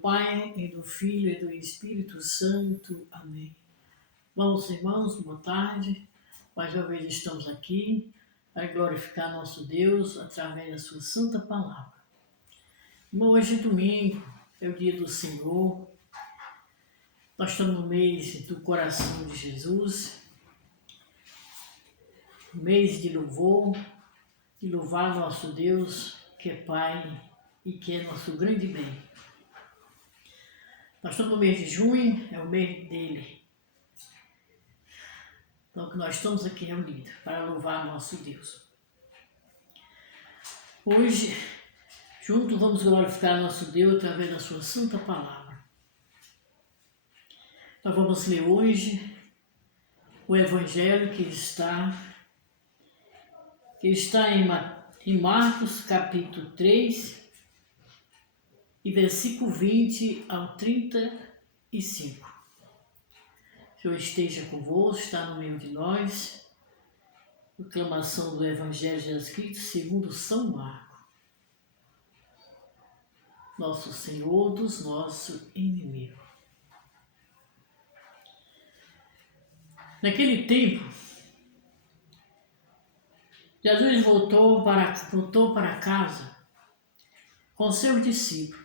Pai, e do Filho, e do Espírito Santo. Amém. Vamos, irmãos, boa tarde. Mais uma vez estamos aqui para glorificar nosso Deus através da sua santa palavra. Hoje é domingo, é o dia do Senhor. Nós estamos no mês do coração de Jesus, mês de louvor, de louvar nosso Deus, que é Pai e que é nosso grande bem. Nós estamos no mês de junho, é o mês dele. Então, que nós estamos aqui reunidos para louvar nosso Deus. Hoje, juntos, vamos glorificar nosso Deus através da sua santa palavra. Nós vamos ler hoje o Evangelho que está em Marcos, capítulo 3, e versículo 20 ao 35. O Senhor esteja convosco, está no meio de nós. Proclamação do Evangelho de Jesus Cristo segundo São Marcos. Nosso Senhor dos nossos inimigos. Naquele tempo, Jesus voltou para casa com seus discípulos.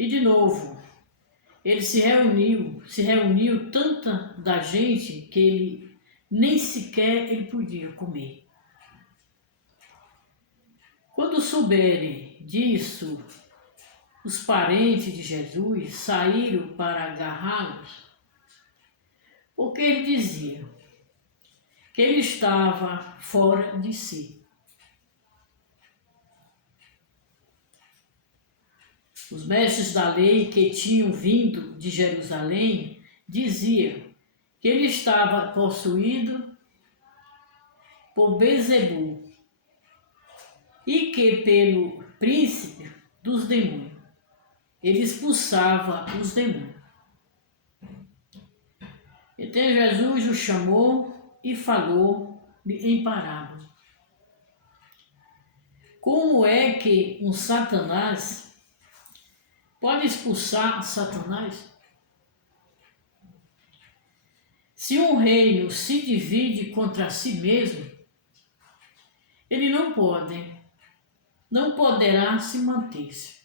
E de novo, ele se reuniu tanta da gente que ele nem sequer ele podia comer. Quando souberem disso, os parentes de Jesus saíram para agarrá-los, porque ele dizia que ele estava fora de si. Os mestres da lei que tinham vindo de Jerusalém diziam que ele estava possuído por Beelzebul e que pelo príncipe dos demônios ele expulsava os demônios. Então Jesus o chamou e falou em parábola. Como é que um Satanás pode expulsar Satanás? Se um reino se divide contra si mesmo, ele não poderá se manter-se.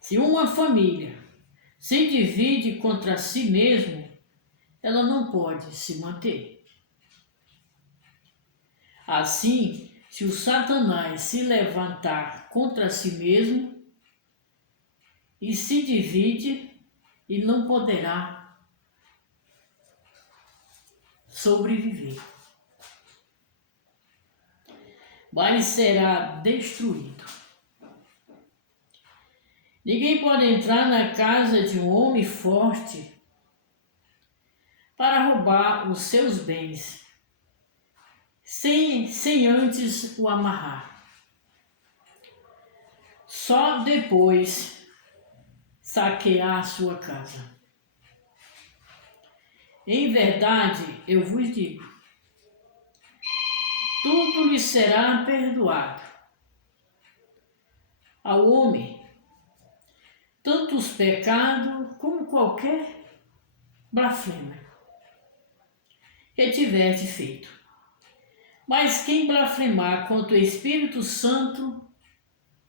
Se uma família se divide contra si mesmo, ela não pode se manter. Assim, se o Satanás se levantar contra si mesmo, e se divide e não poderá sobreviver, mas será destruído. Ninguém pode entrar na casa de um homem forte para roubar os seus bens, sem antes o amarrar. Só depois saquear a sua casa. Em verdade, eu vos digo, tudo lhe será perdoado ao homem, tanto os pecados como qualquer blasfêmia que tiver feito. Mas quem blasfemar contra o Espírito Santo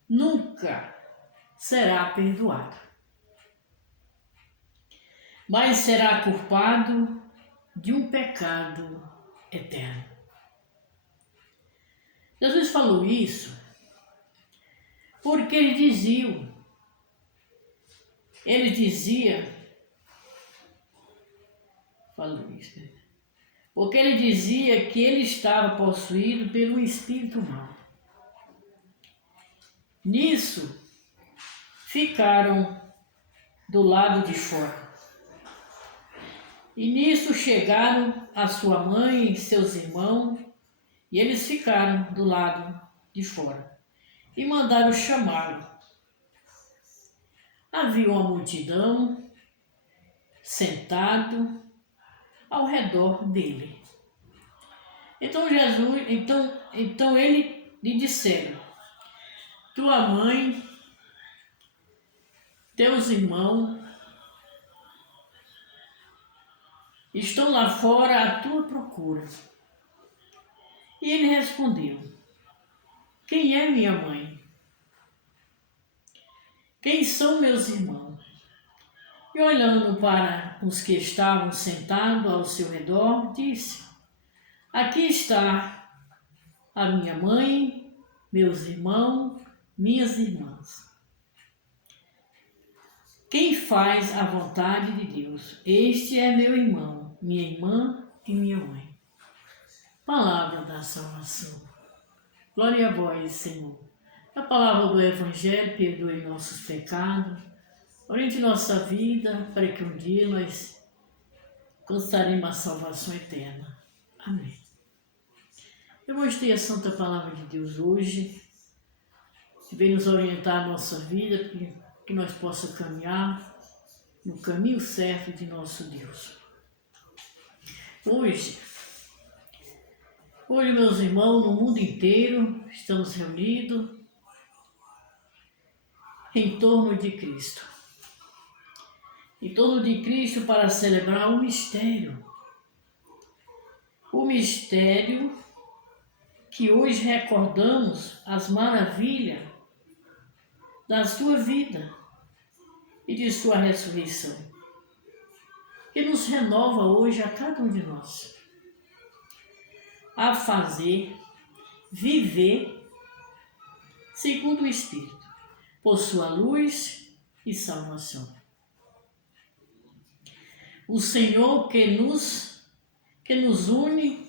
nunca será perdoado, mas será culpado de um pecado eterno. Jesus falou isso porque ele dizia que ele estava possuído pelo espírito mau. Nisso, ficaram do lado de fora. E nisso chegaram a sua mãe e seus irmãos, e eles ficaram do lado de fora. E mandaram chamá-lo. Havia uma multidão sentado ao redor dele. Então ele lhe disseram: tua mãe, teus irmãos estão lá fora à tua procura. E ele respondeu: quem é minha mãe? Quem são meus irmãos? E olhando para os que estavam sentados ao seu redor, disse: aqui está a minha mãe, meus irmãos, minhas irmãs. Quem faz a vontade de Deus, este é meu irmão, minha irmã e minha mãe. Palavra da salvação. Glória a vós, Senhor. A palavra do Evangelho perdoe nossos pecados, oriente nossa vida para que um dia nós alcançaremos a salvação eterna. Amém. Eu mostrei a Santa Palavra de Deus hoje, que vem nos orientar a nossa vida, que nós possamos caminhar no caminho certo de nosso Deus. Hoje, meus irmãos, no mundo inteiro, estamos reunidos em torno de Cristo. Em torno de Cristo para celebrar o mistério. O mistério que hoje recordamos as maravilhas da sua vida e de sua ressurreição, que nos renova hoje a cada um de nós a fazer, viver segundo o Espírito, por sua luz e salvação. O Senhor que nos une,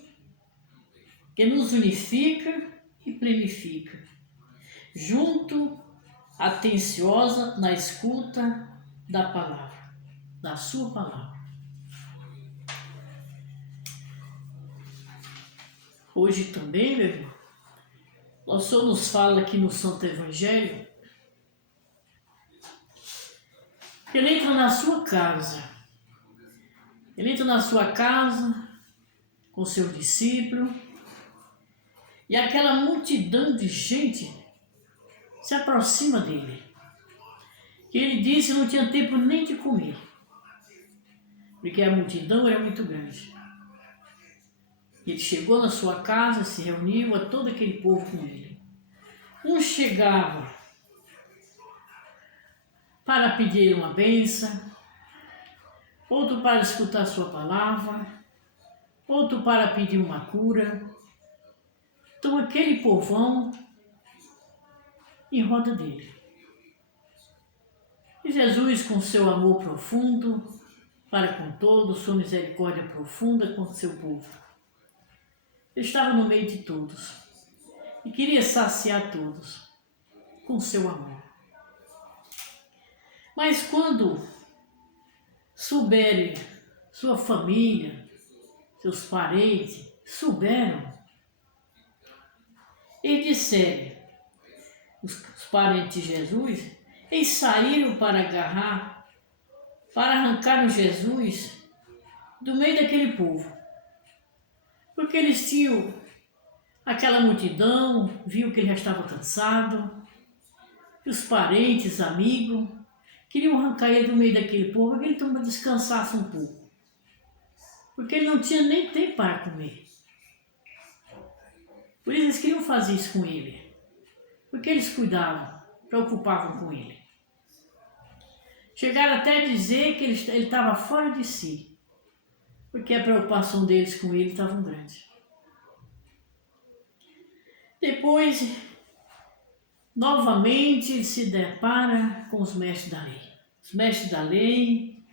que nos unifica e plenifica, junto, atenciosa na escuta da palavra, da sua palavra. Hoje também, meu irmão, o Senhor nos fala aqui no Santo Evangelho que ele entra na sua casa. Ele entra na sua casa com seus discípulos e aquela multidão de gente se aproxima dele. Que ele disse que não tinha tempo nem de comer, porque a multidão era muito grande. Ele chegou na sua casa, se reuniu a todo aquele povo com ele. Uns chegavam para pedir uma bênção, outro para escutar sua palavra, outro para pedir uma cura. Então aquele povão em roda dele. E Jesus, com seu amor profundo para com todos, sua misericórdia profunda com seu povo, estava no meio de todos e queria saciar todos com seu amor. Mas quando souberem, sua família, seus parentes, souberam, eles disseram, os parentes de Jesus, eles saíram para agarrar, para arrancar o Jesus do meio daquele povo. Porque eles tinham aquela multidão, viu que ele já estava cansado, e os parentes, amigos, queriam arrancar ele do meio daquele povo, para que ele descansasse um pouco. Porque ele não tinha nem tempo para comer. Por isso eles queriam fazer isso com ele. Porque eles cuidavam, preocupavam com ele. Chegaram até a dizer que ele estava fora de si. Porque a preocupação deles com ele estava grande. Depois, novamente, ele se depara com os mestres da lei. Os mestres da lei,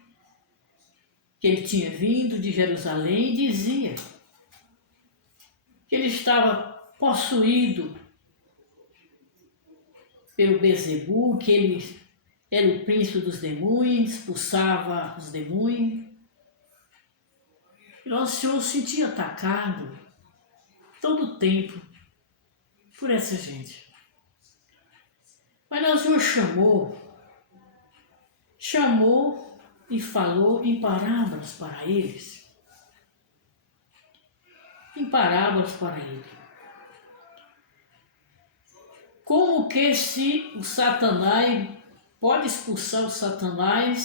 que ele tinha vindo de Jerusalém, dizia que ele estava possuído pelo Beelzebul, que ele era o príncipe dos demônios, expulsava os demônios. E nosso Senhor se sentia atacado todo o tempo por essa gente. Mas nosso Senhor chamou e falou em parábolas para eles. Em parábolas para ele. Como que se o Satanás pode expulsar o Satanás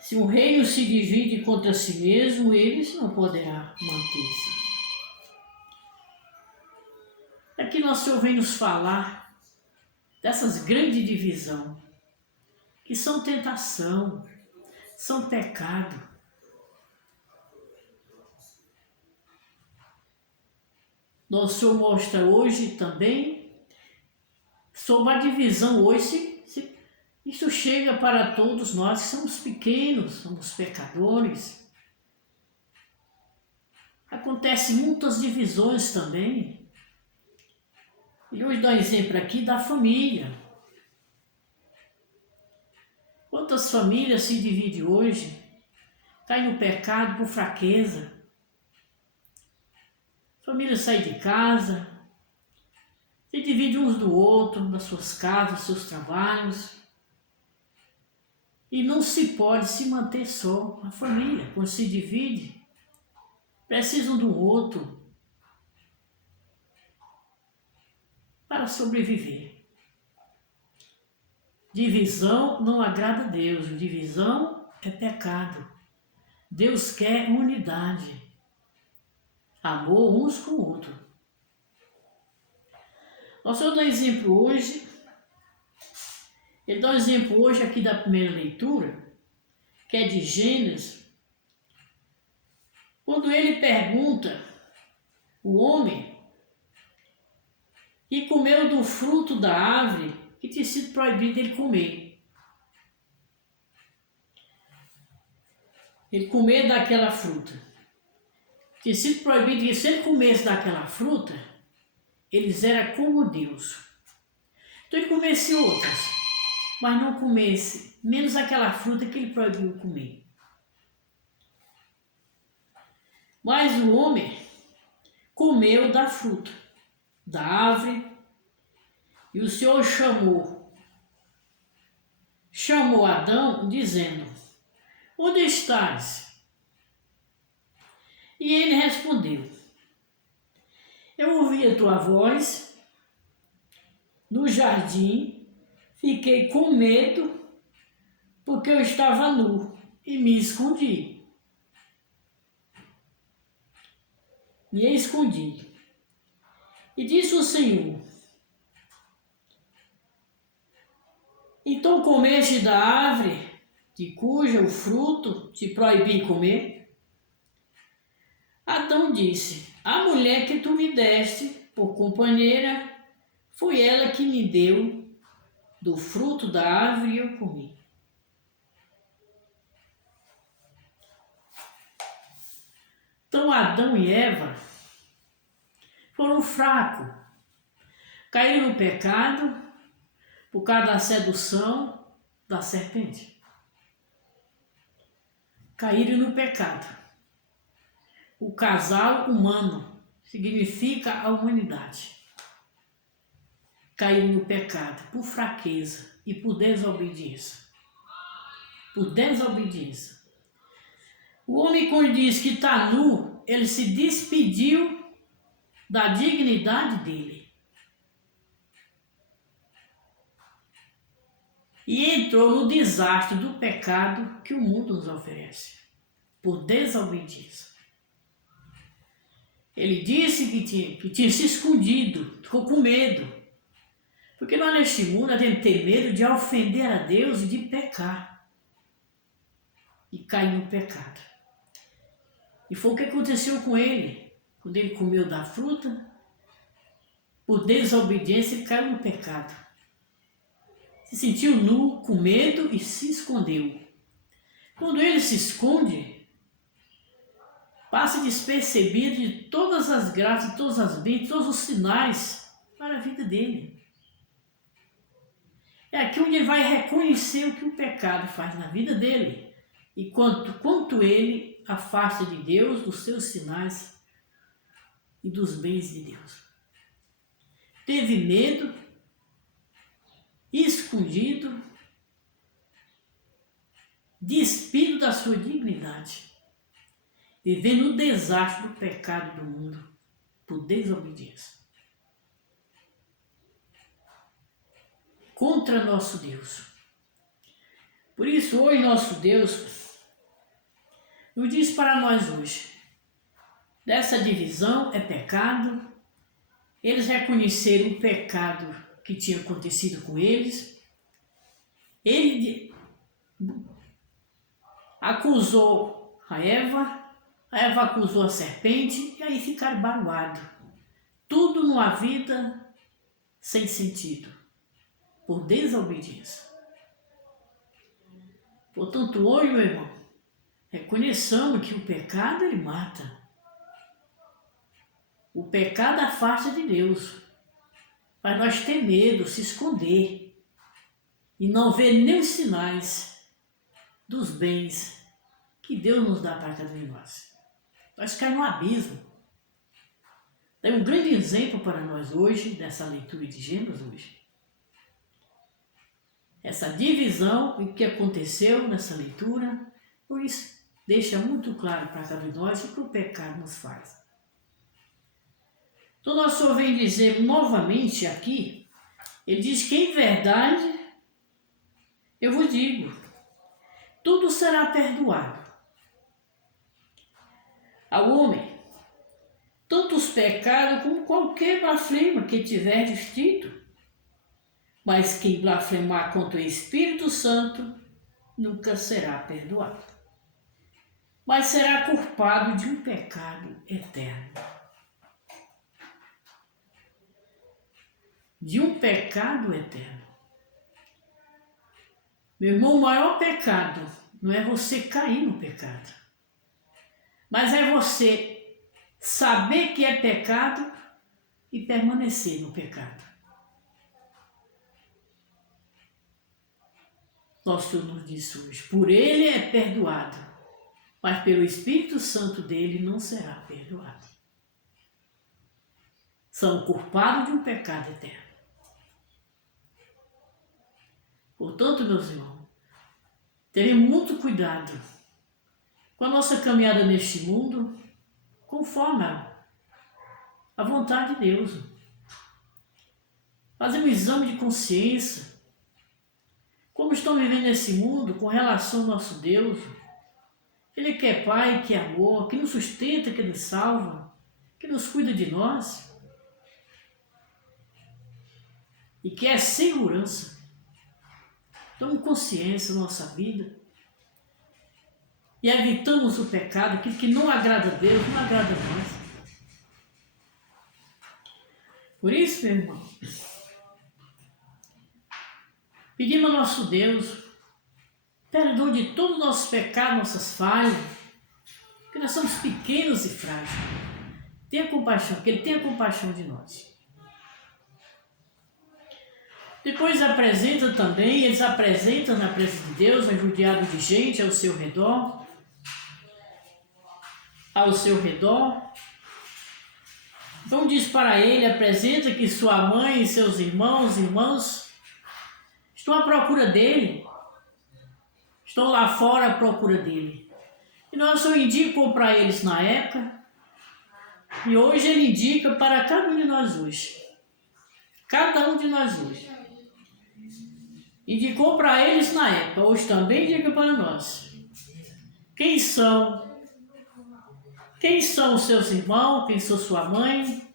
se um reino se divide contra si mesmo, eles não poderá manter-se. Aqui nós ouvimos falar dessas grandes divisões, que são tentação, são pecado. Nosso Senhor mostra hoje também sobre a divisão hoje, isso chega para todos nós que somos pequenos, somos pecadores. Acontecem muitas divisões também. E hoje dá um exemplo aqui da família. Quantas famílias se dividem hoje? Caem no pecado por fraqueza. Família sai de casa, se divide uns do outro, das suas casas, dos seus trabalhos. E não se pode se manter só. A família, quando se divide, precisa um do outro para sobreviver. Divisão não agrada a Deus. Divisão é pecado. Deus quer unidade. Amor uns com o outro. Nós vamos dar exemplo hoje. Ele dá um exemplo hoje aqui da primeira leitura, que é de Gênesis, quando ele pergunta o homem que comeu do fruto da árvore que tinha sido proibido ele comer. Ele comer daquela fruta. Tinha sido proibido que se ele comesse daquela fruta, eles eram como Deus. Então ele comesse outras, mas não comesse, menos aquela fruta que ele proibiu comer. Mas o homem comeu da fruta, da árvore, e o Senhor chamou Adão, dizendo: onde estás? E ele respondeu: eu ouvi a tua voz no jardim, fiquei com medo, porque eu estava nu e me escondi. Me escondi. E disse o Senhor: então comeste da árvore de cujo o fruto te proibi comer? Adão disse: a mulher que tu me deste por companheira, foi ela que me deu do fruto da árvore e eu comi. Então Adão e Eva foram fracos, caíram no pecado por causa da sedução da serpente. Caíram no pecado. O casal humano significa a humanidade. Caíram no pecado por fraqueza e por desobediência. Por desobediência. O homem, quando diz que está nu, ele se despediu da dignidade dele. E entrou no desastre do pecado que o mundo nos oferece, por desobediência. Ele disse que tinha se escondido, ficou com medo. Porque nós neste mundo a gente tem medo de ofender a Deus e de pecar. E cair no pecado. E foi o que aconteceu com ele. Quando ele comeu da fruta, por desobediência, ele caiu no pecado. Se sentiu nu, com medo e se escondeu. Quando ele se esconde, passa despercebido de todas as graças, todas as bênçãos, todos os sinais para a vida dele. É aqui onde ele vai reconhecer o que o pecado faz na vida dele e quanto ele afasta de Deus, dos seus sinais e dos bens de Deus. Teve medo, escondido, despido da sua dignidade, vivendo o desastre do pecado do mundo por desobediência. contra nosso Deus. Por isso, hoje, nosso Deus nos diz para nós hoje, dessa divisão é pecado, eles reconheceram o pecado que tinha acontecido com eles, ele acusou a Eva acusou a serpente, e aí ficaram magoados. Tudo numa vida sem sentido, por desobediência. Portanto, hoje, meu irmão, reconheçamos que o pecado ele mata. O pecado afasta de Deus, faz nós ter medo, se esconder e não ver nem os sinais dos bens que Deus nos dá para cada um de nós. Nós caímos no abismo. Tem um grande exemplo para nós hoje, dessa leitura de Gênesis hoje. Essa divisão, o que aconteceu nessa leitura, por isso deixa muito claro para cada um de nós o que o pecado nos faz. Então, nosso Senhor vem dizer novamente aqui, ele diz que em verdade, eu vos digo, tudo será perdoado ao homem, tanto os pecados como qualquer blasfema que tiver dito. Mas quem blasfemar contra o Espírito Santo nunca será perdoado, mas será culpado de um pecado eterno. De um pecado eterno. Meu irmão, o maior pecado não é você cair no pecado, mas é você saber que é pecado e permanecer no pecado. Nosso Senhor nos disse hoje, por ele é perdoado, mas pelo Espírito Santo dele não será perdoado. São culpados de um pecado eterno. Portanto, meus irmãos, teremos muito cuidado com a nossa caminhada neste mundo, conforme a vontade de Deus. Fazer um exame de consciência, como estão vivendo nesse mundo com relação ao nosso Deus. Ele que é Pai, que é amor, que nos sustenta, que nos salva, que nos cuida de nós e que é segurança. Tome consciência na nossa vida e evitamos o pecado, aquilo que não agrada a Deus, não agrada a nós. Por isso, meu irmão, pedimos ao nosso Deus perdão de todos os nossos pecados, nossas falhas, porque nós somos pequenos e frágeis. Tenha compaixão, que Ele tenha compaixão de nós. Depois eles apresentam na presença de Deus, rodeado de gente ao seu redor. Então diz para ele, apresenta que sua mãe e seus irmãos estão à procura dele. Estão lá fora à procura dele. E nós só indicou para eles na época, e hoje ele indica para cada um de nós hoje. Cada um de nós hoje. Indicou para eles na época, hoje também indica para nós. Quem são os seus irmãos, quem são sua mãe?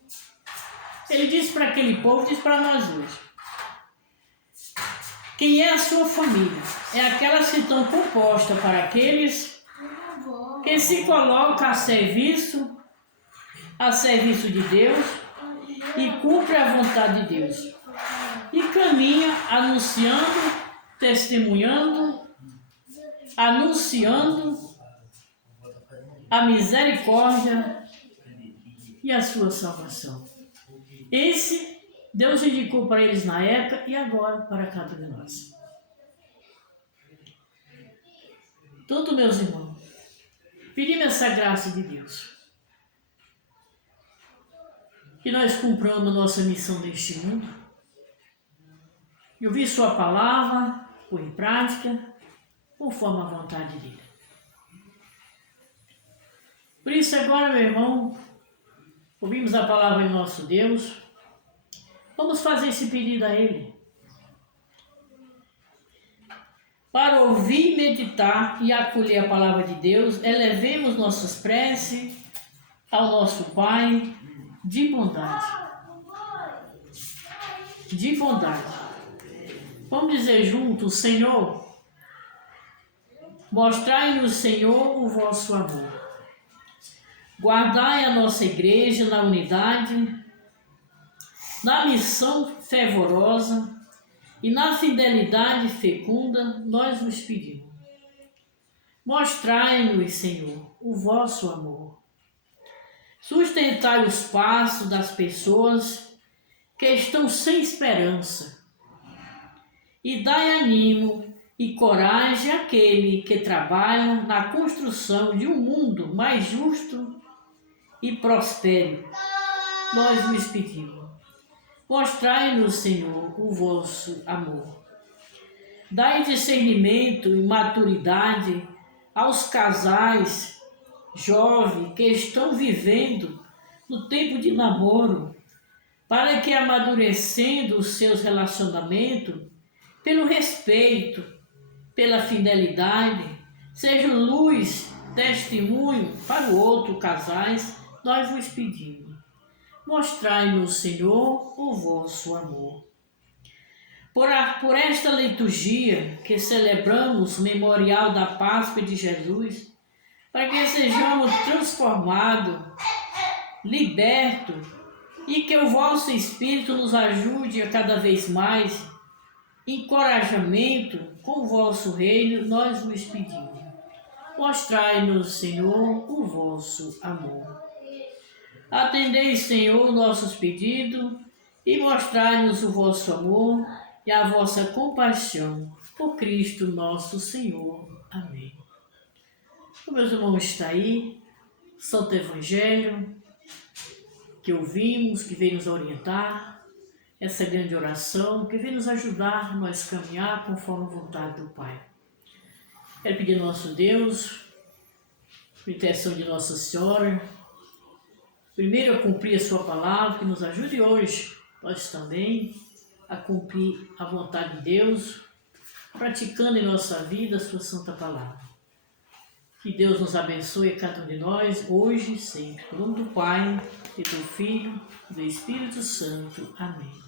Ele disse para aquele povo, diz para nós hoje. Quem é a sua família? É aquelas que estão compostas para aqueles que se colocam a serviço de Deus e cumpre a vontade de Deus. E caminha anunciando, testemunhando, anunciando a misericórdia e a sua salvação. Esse Deus indicou para eles na época e agora para cada um de nós. Tanto, meus irmãos, pedimos essa graça de Deus. Que nós cumpramos a nossa missão neste mundo. E ouvir sua palavra, pôr em prática, conforme a vontade dele. Por isso agora, meu irmão, ouvimos a palavra de nosso Deus. Vamos fazer esse pedido a ele. para ouvir, meditar e acolher a palavra de Deus, elevemos nossas preces ao nosso Pai de bondade. De bondade. Vamos dizer juntos: Senhor, mostrai-nos, Senhor, o vosso amor. Guardai a nossa igreja na unidade, na missão fervorosa e na fidelidade fecunda, nós vos pedimos. Mostrai-nos, Senhor, o vosso amor. Sustentai os passos das pessoas que estão sem esperança e dai ânimo e coragem àquele que trabalha na construção de um mundo mais justo e prospero. Nós vos pedimos. Mostrai-nos, Senhor, o vosso amor. Dai discernimento e maturidade aos casais jovens que estão vivendo no tempo de namoro, para que, amadurecendo os seus relacionamentos, pelo respeito, pela fidelidade, sejam luz, testemunho para o outro casais, nós vos pedimos. Mostrai-nos, Senhor, o vosso amor. Por esta liturgia que celebramos, memorial da Páscoa de Jesus, para que sejamos transformados, libertos, e que o vosso Espírito nos ajude a cada vez mais, encorajamento com o vosso reino, nós vos pedimos. Mostrai-nos, Senhor, o vosso amor. Atendei, Senhor, nossos pedidos e mostrai-nos o vosso amor e a vossa compaixão. Por Cristo nosso Senhor. Amém. Meus irmãos, está aí, Santo Evangelho, que ouvimos, que veio nos orientar, essa grande oração, que veio nos ajudar a nós caminhar conforme a vontade do Pai. Quero pedir ao nosso Deus, por intercessão de Nossa Senhora, primeiro a cumprir a sua palavra, que nos ajude hoje, nós também, a cumprir a vontade de Deus, praticando em nossa vida a sua santa palavra. Que Deus nos abençoe a cada um de nós, hoje e sempre. Em nome do Pai, e do Filho, e do Espírito Santo. Amém.